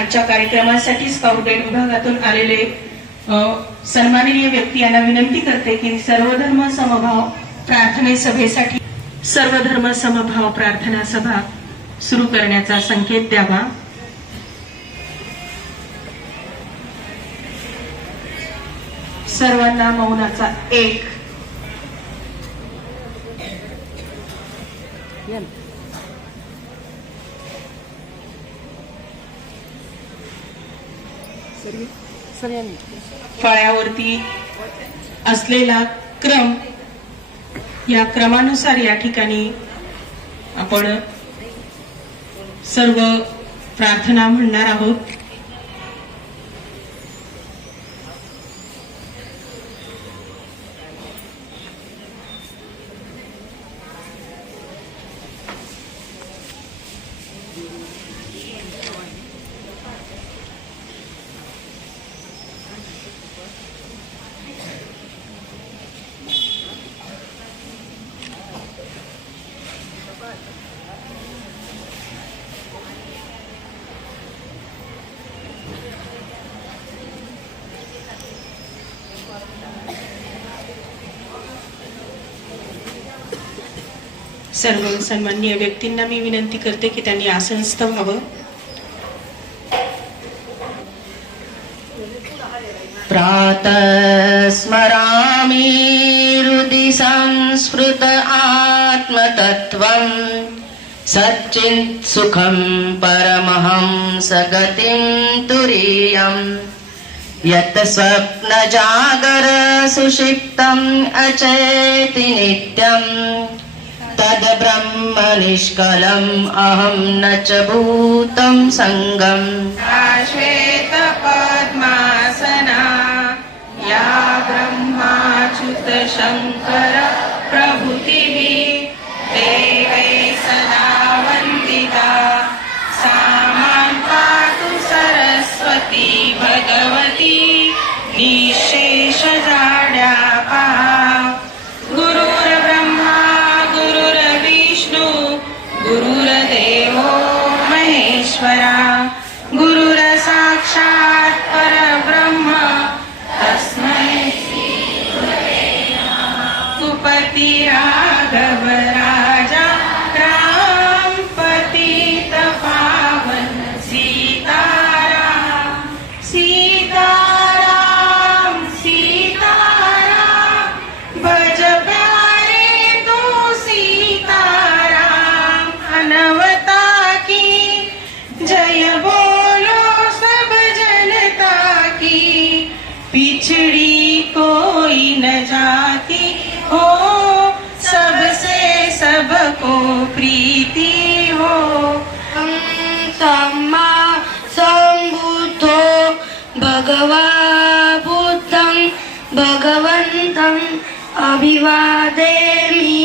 आजच्या कार्यक्रमासाठी scout guide विभागातून आलेले सन्माननीय व्यक्ती यांना विनंती करते की सर्वधर्म समभाव प्रार्थने सभेसाठी सर्वधर्म समभाव प्रार्थना सभा सुरू करण्याचा संकेत द्यावा. सर्वांना मौनाचा एक फळ्यावरती असलेला क्रम या क्रमानुसार या ठिकाणी आपण सर्व प्रार्थना म्हणणार आहोत. सर्व सन्माननीय व्यक्तींना मी विनंती करते की त्यांनी आसनस्थ व्हावं प्रातः स्मरामि हृदि संस्मृत आत्मतत्त्वम् सच्चित् सुखं परमहं सगतिं तुरीयम् यत् स्वप्नजागर सुषिप्तम् अचेति नित्यम् तद् ब्रह्म निष्कलम् अहं न च भूतं सङ्गम्। श्वेतपद्मासना या ब्रह्माच्युत शङ्कर प्रभृतिः। देवै सदा वन्दिता। सा मां पातु सरस्वती भगवती कुपति राघव राजा राम पतित पावन सीताराम सीताराम सीताराम भज प्यारे तू सीताराम अनवता की जय बोलो सब जनता की पिछड़ी कोई न जाती हो अभिवादेमि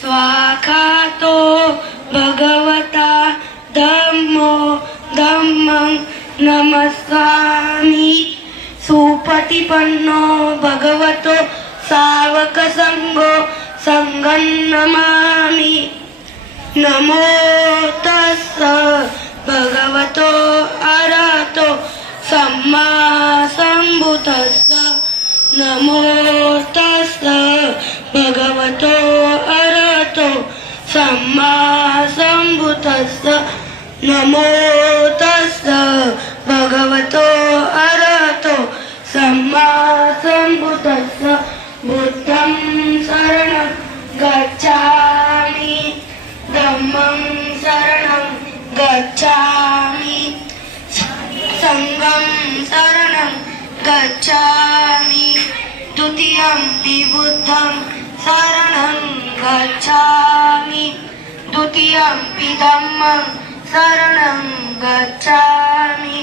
स्वाखातो भगवता धम्मो धम्मं नमस्वामि। सुपतिपन्नो भगवतो सावकसङ्गो सङ्गं नमामि। नमो तस्स भगवतो अरहतो सम्मा सम्बुद्धस्स नमो भगवतो अरहतो सम्मा सम्बुद्धस्स नमो तस्स भगवतो अरहतो सम्मा सम्बुद्धस्स बुद्धं शरणं गच्छामि। धम्मं शरणं गच्छामि। सङ्गं शरणं गच्छामि। द्वितीयं विबुद्धं शरणं गच्छामि। द्वितीयम्पि धम्मं शरणं गच्छामि।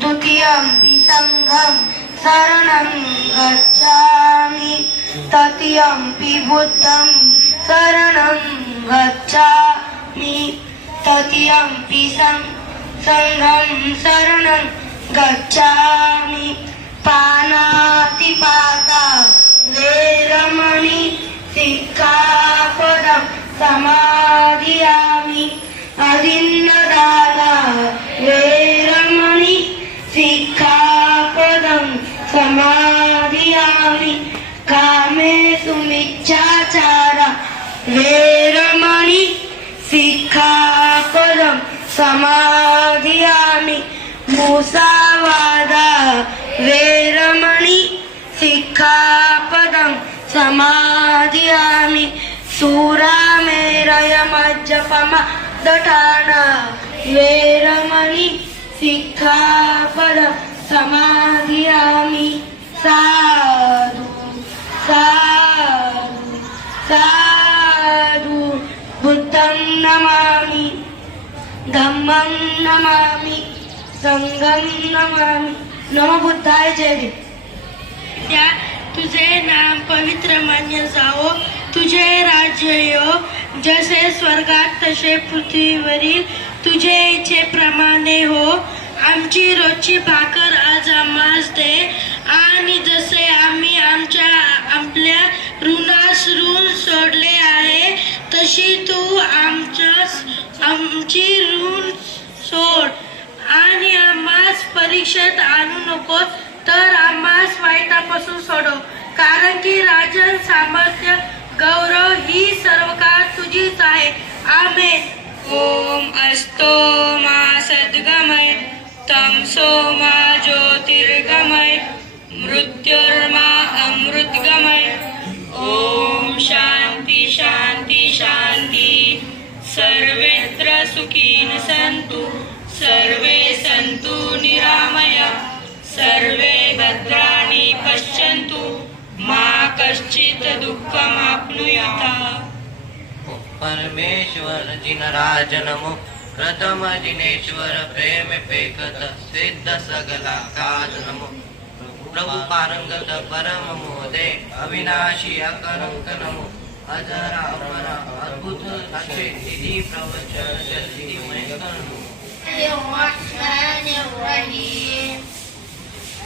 द्वितीयम्पि सङ्घं शरणं गच्छामि। तृतीयम्पि बुद्धं शरणं गच्छामि। तृतीयम्पि सं- सङ्घं शरणं गच्छामि। पानातिपाता वेरमणि സിക്കാപദം സമാധിയാമി അതിന്നദാന വേരമണി സിക്കാപദം സമാധിയാമി കാമേ സുമിച്ഛാചാര വേരമണി സിക്കാപദം സമാധിയാമി മൂസാവാദ വേരമണി സിക്കാപദം സമാ మదియామి సూరామేరయ మజ్జపమ దఠాన. వేరమణి సిక్ఖాపద సమాధ్యామి. సాధు సాధు సాధు. బుద్ధం నమామి ధమ్మం నమామి సంగం నమామి. నమ బుద్ధాయ జయదేవ్. तुझे नाम पवित्र मान्य जावो. तुझे राज्य यो जसे स्वर्गात तसे पृथ्वीवरील तुझे इच्छेप्रमाणे हो. आमची रोजची भाकर आज आम्हास दे. आणि जसे आम्ही आमच्या आपल्या ऋणास ऋण सोडले आहे तशी तू आमच्या आमची ऋण सोड. आणि आम्हास परीक्षेत आणू नकोस. तर आम्हास वाईटापासून सोडव. कारण की राजन सामर्थ्य गौरव ही सर्व काळ तुझीच आहे. आमेन. ओम अस्तो मा सद्गमय तमसो मा ज्योतिर्गमय मृत्युर्मा अमृतगमय. ओम शांती शांती शांती. सर्वेत्र सुखीन सन्तु सर्वे सन्तु निरामय. सर्वे भद्राणि पश्यन्तु मा कश्चित् दुःखमाप्नुयात्। परमेश्वर जिनराजनमुख प्रथम जिनेश्वर प्रेम पेकत सिद्ध सगला काज नमो प्रभु पारंगत परम मोदे अविनाशी अकरंक नमो अजरा अमरा अद्भुत अक्षय निधि प्रवचन जल्दी मैं करूँ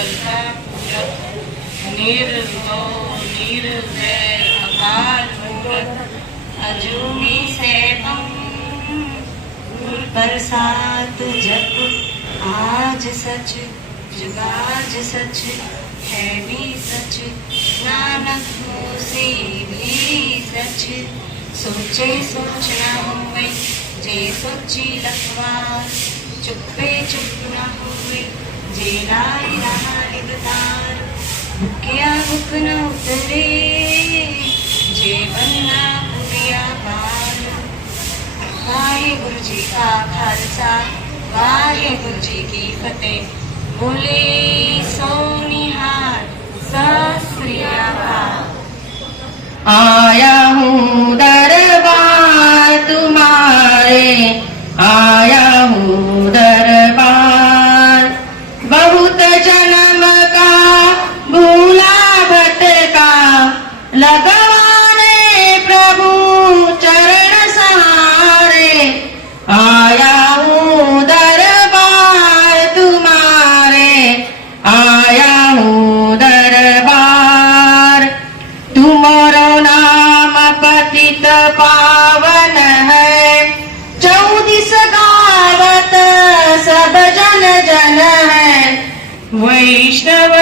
कल्पापूरक निर्लो निर्वैर अकाल मूरत अजूनी सैभम बरसात जप आज सच जुगाज सच है भी सच नानक से भी सच सोचे सोचना होवे जे सोची लखवा चुप्पे चुप न हुए भुकिया न उतरे पुरिया पार वाहेगुरु जी का खालसा वाहेगुरु जी की फतेह बोले सोनिहार सत आया हूँ दरबार तुम्हारे आया हूँ दरबार लगवाने प्रभु चरण सहारे आया हूँ दरबार तुम्हारे आया हूँ दरबार। तुम्हारो नाम पतित पावन है। चौदिस गावत सब जन जन है। वैष्णव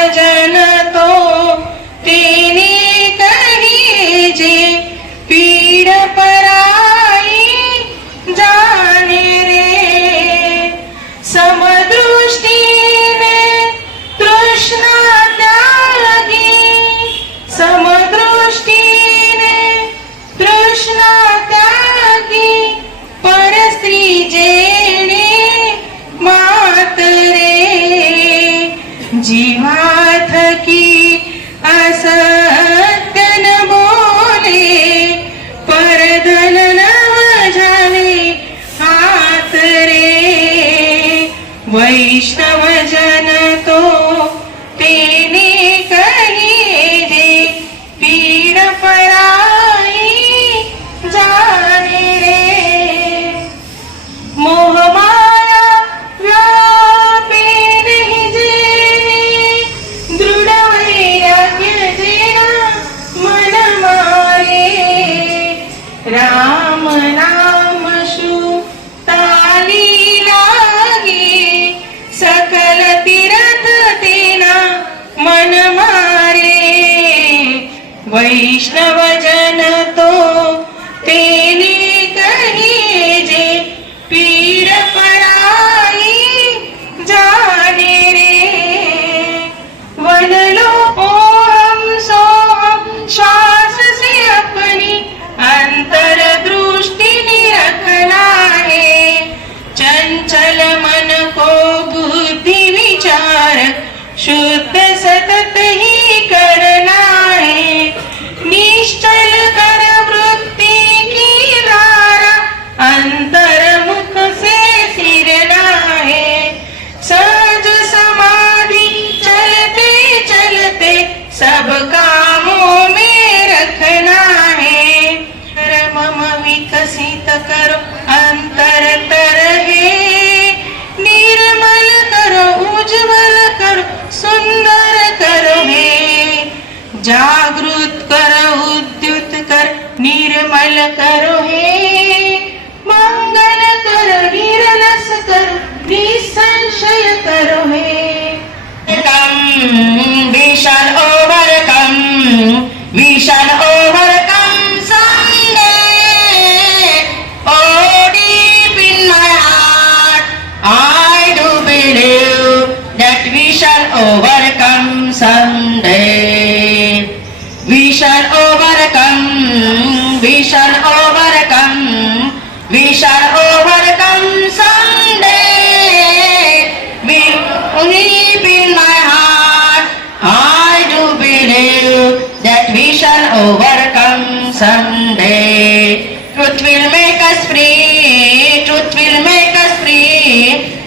mười năm.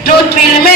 don't be remembered.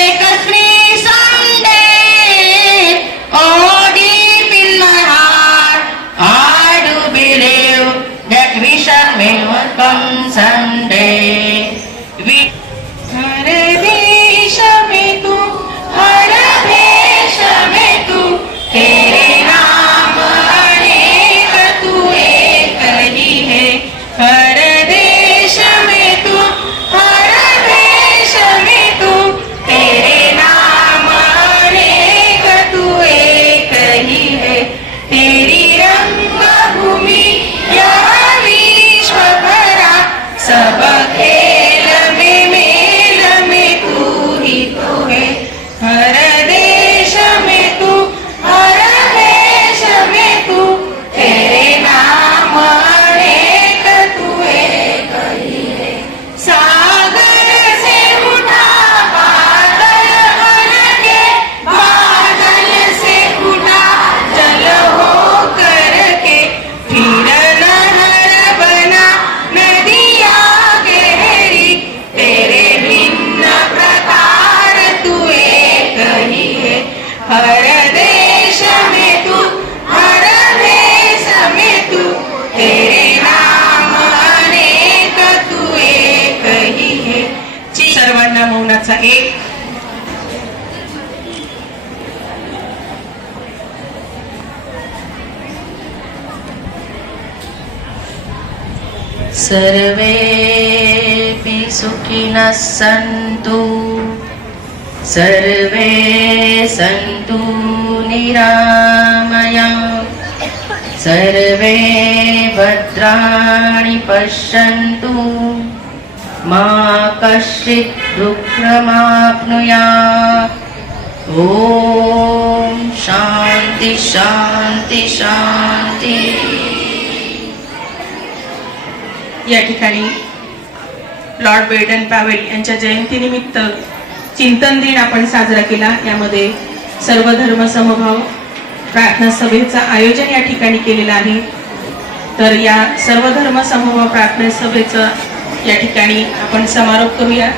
सर्वेऽपि सुखिनः सन्तु। सर्वे सन्तु निरामया सर्वे भद्राणि पश्यन्तु। मा कश्चित् दुःखमाप्नुया ॐ शान्ति शान्ति शान्तिः। या ठिकाणी लॉर्ड बेडन पॅवेल यांच्या जयंतीनिमित्त चिंतन दिन आपण साजरा केला. यामध्ये सर्व धर्म समभाव प्रार्थना सभेचं आयोजन या ठिकाणी केलेलं आहे. तर या सर्व धर्म समभाव प्रार्थना सभेचं या ठिकाणी आपण समारोप करूया